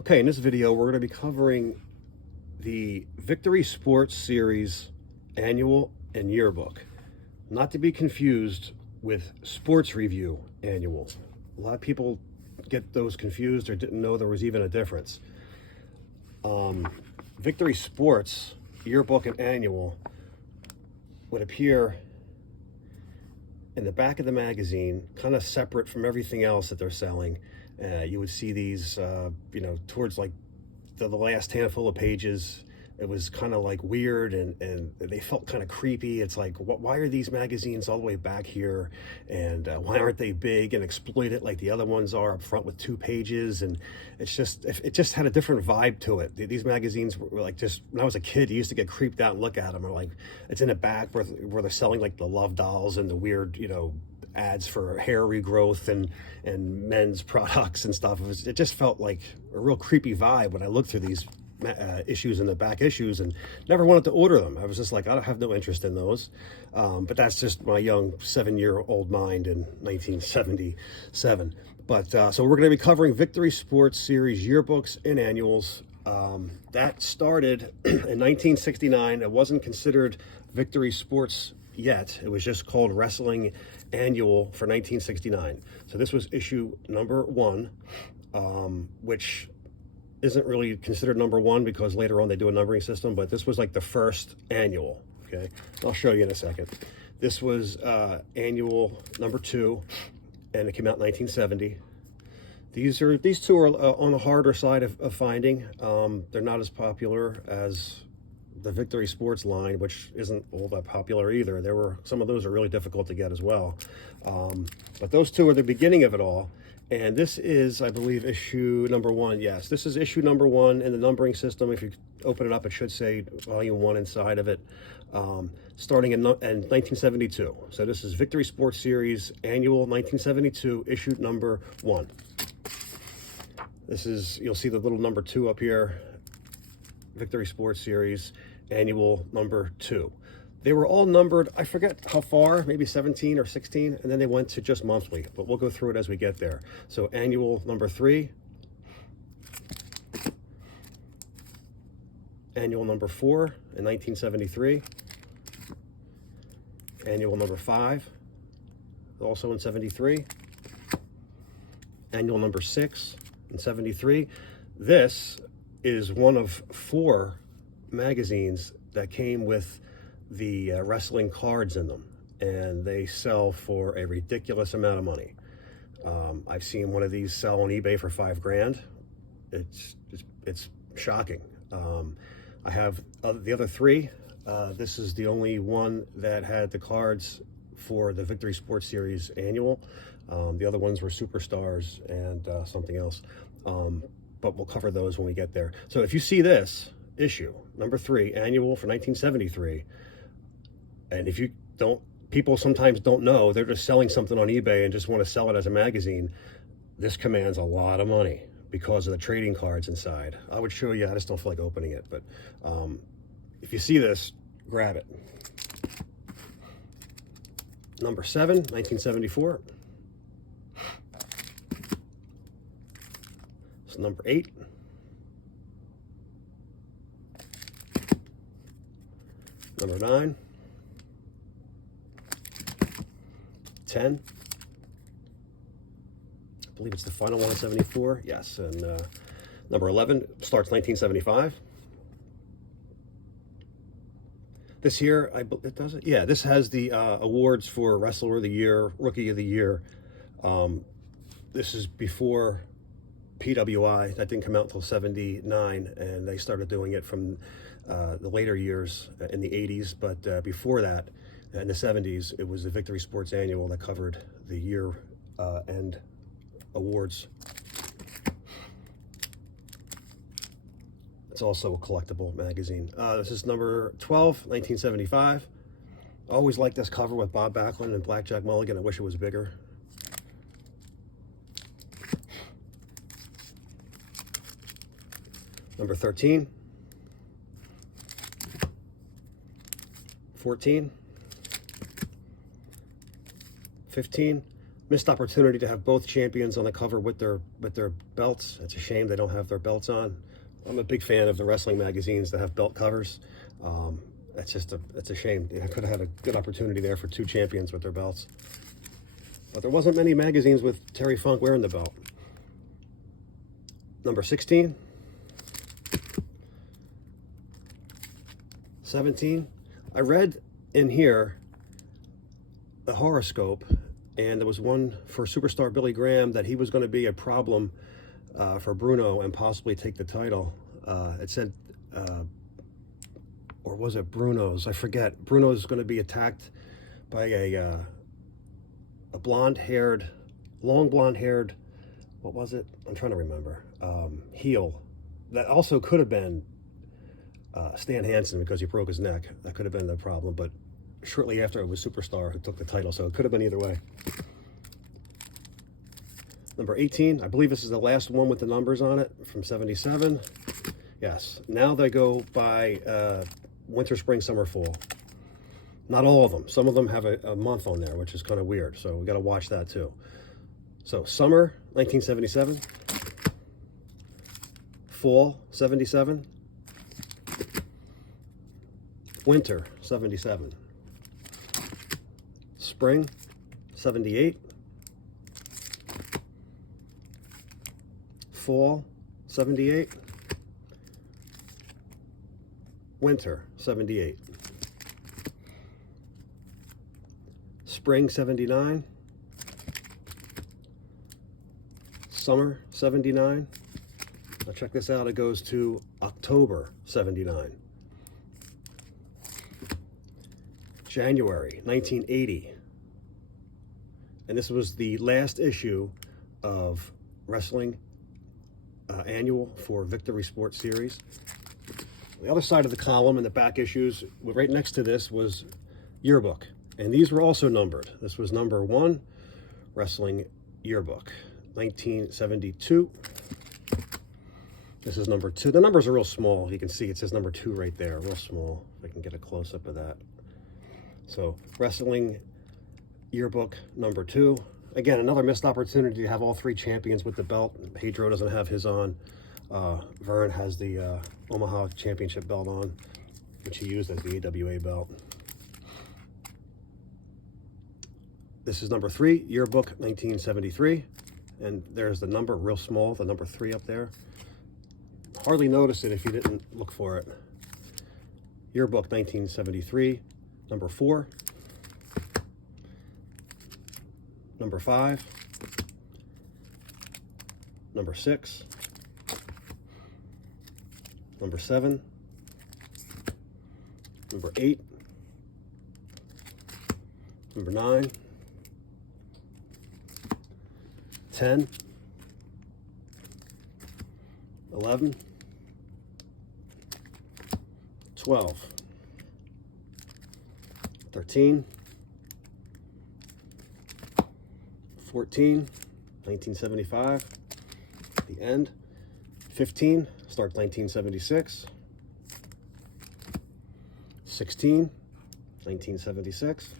Okay, in this video, we're going to be covering the Victory Sports Series Annual and Yearbook. Not to be confused with Sports Review Annual. A lot of people get those confused or didn't know there was even a difference. Victory Sports Yearbook and Annual would appear in the back of the magazine, kind of separate from everything else that they're selling. You would see these, towards like the last handful of pages. It was kind of like weird and they felt kind of creepy. It's like, why are these magazines all the way back here? And why aren't they big and exploited like the other ones are up front with 2 pages? And it just had a different vibe to it. These magazines were like, just when I was a kid, you used to get creeped out and look at them. Or like, it's in the back where they're selling like the Love dolls and the weird, ads for hair regrowth and men's products and stuff. It just felt like a real creepy vibe when I looked through these issues in the back issues, and never wanted to order them. I was just like, I don't have no interest in those. But that's just my young 7-year-old mind in 1977. But so we're going to be covering Victory Sports Series yearbooks and annuals. That started in 1969. It wasn't considered Victory Sports yet. It was just called Wrestling Annual for 1969. So this was issue number 1, which isn't really considered number 1 because later on they do a numbering system, but this was like the first annual. Okay, I'll show you in a second. This was annual number 2, and it came out in 1970. These two are on the harder side of finding. They're not as popular as the Victory Sports line, which isn't all that popular either. Some of those are really difficult to get as well. But those two are the beginning of it all. And this is, I believe, issue number 1. Yes, this is issue number 1 in the numbering system. If you open it up, it should say volume 1 inside of it, starting in 1972. So this is Victory Sports Series Annual 1972, issue number 1. This is, you'll see the little number 2 up here, Victory Sports Series Annual number 2. They were all numbered, I forget how far, maybe 17 or 16, and then they went to just monthly, but we'll go through it as we get there. So annual number 3, annual number 4 in 1973, annual number 5, also in 73, annual number 6 in 73. This is one of 4 magazines that came with the wrestling cards in them, and they sell for a ridiculous amount of money. I've seen one of these sell on eBay for $5,000. It's shocking. I have the other 3. This is the only one that had the cards for the Victory Sports Series Annual. The other ones were Superstars and something else. But we'll cover those when we get there. So if you see this issue, number 3, annual for 1973, and if you don't, people sometimes don't know, they're just selling something on eBay and just want to sell it as a magazine. This commands a lot of money because of the trading cards inside. I would show you, I just don't feel like opening it, but if you see this, grab it. Number 7, 1974. So number 8. Number 9. 10. I believe it's the final one, 74. Yes, and number 11 starts 1975. This here, it does it? Yeah, this has the awards for Wrestler of the Year, Rookie of the Year. This is before PWI. That didn't come out until 79, and they started doing it from the later years in the 80s. But before that, in the 70s, it was the Victory Sports Annual that covered the year end awards. It's also a collectible magazine. This is number 12, 1975. I always liked this cover with Bob Backlund and Blackjack Mulligan. I wish it was bigger. Number 13, 14, 15, Missed opportunity to have both champions on the cover with their belts. It's a shame they don't have their belts on. I'm a big fan of the wrestling magazines that have belt covers. It's a shame. I could have had a good opportunity there for two champions with their belts. But there wasn't many magazines with Terry Funk wearing the belt. Number 16. 17. I read in here the horoscope, and there was one for superstar Billy Graham that he was going to be a problem for Bruno and possibly take the title. It said, or was it Bruno's? I forget. Bruno's going to be attacked by a blonde-haired, long blonde-haired, what was it? I'm trying to remember. Heel. That also could have been Stan Hansen because he broke his neck. That could have been the problem, but shortly after it was Superstar who took the title, so it could have been either way. Number 18, I believe this is the last one with the numbers on it from 77. Yes, now they go by winter, spring, summer, fall. Not all of them. Some of them have a month on there, which is kind of weird, so we got to watch that too. So summer, 1977. Fall, 77. Winter, 77. Spring, 78. Fall, 78. Winter, 78. Spring, 79. Summer, 79. Now check this out, it goes to October, 79. January, 1980. And this was the last issue of Wrestling Annual for Victory Sports Series. The other side of the column in the back issues, right next to this, was Yearbook. And these were also numbered. This was number 1, Wrestling Yearbook, 1972. This is number 2. The numbers are real small. You can see it says number 2 right there, real small. If I can get a close-up of that. So, Wrestling Yearbook number 2. Again, another missed opportunity to have all 3 champions with the belt. Pedro doesn't have his on. Vern has the Omaha Championship belt on, which he used as the AWA belt. This is number 3, Yearbook 1973. And there's the number, real small, the number 3 up there. Hardly notice it if you didn't look for it. Yearbook 1973, number 4. Number 5, number 6, number 7, number 8, number 9, 10, 11, 12, 13, 14, 1975, the end. 15, starts 1976. 16, 1976.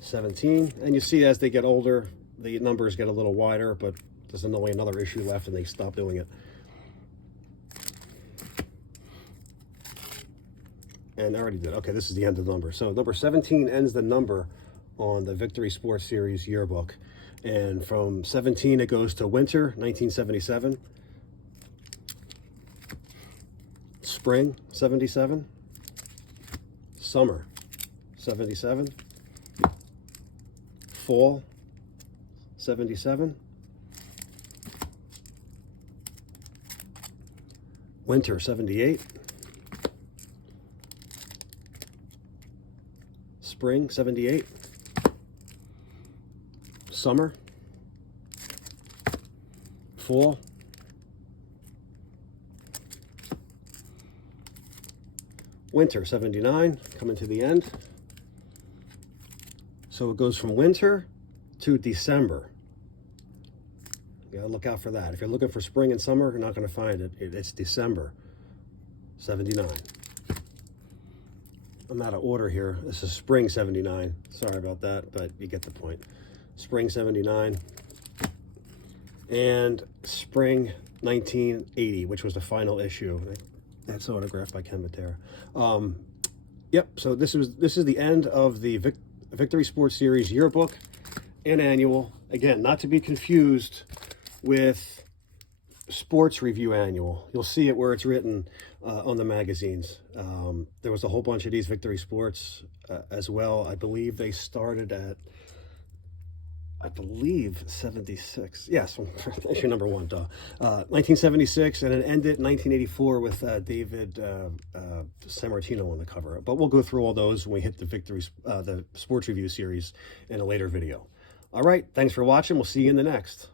17, and you see as they get older, the numbers get a little wider, but there's only another issue left and they stop doing it. And I already did. Okay, this is the end of the number. So number 17 ends the number on the Victory Sports Series Yearbook. And from 17, it goes to winter, 1977. Spring, 77. Summer, 77. Fall, 77. Winter, 78. Spring, 78. Summer, fall, winter, 79, coming to the end. So it goes from winter to December. You gotta look out for that. If you're looking for spring and summer, you're not gonna find it. It's December, 79. I'm out of order here. This is spring 79. Sorry about that, but you get the point. spring 79, and spring 1980, which was the final issue. That's autographed by Ken Matera. Yep, so this is the end of the Victory Sports Series yearbook and annual. Again, not to be confused with Sports Review Annual. You'll see it where it's written on the magazines. There was a whole bunch of these Victory Sports as well. I believe they started at, 76. Yes, issue number 1, 1976, and it ended in 1984 with David Sammartino on the cover. But we'll go through all those when we hit the Sports Review series in a later video. All right, thanks for watching. We'll see you in the next.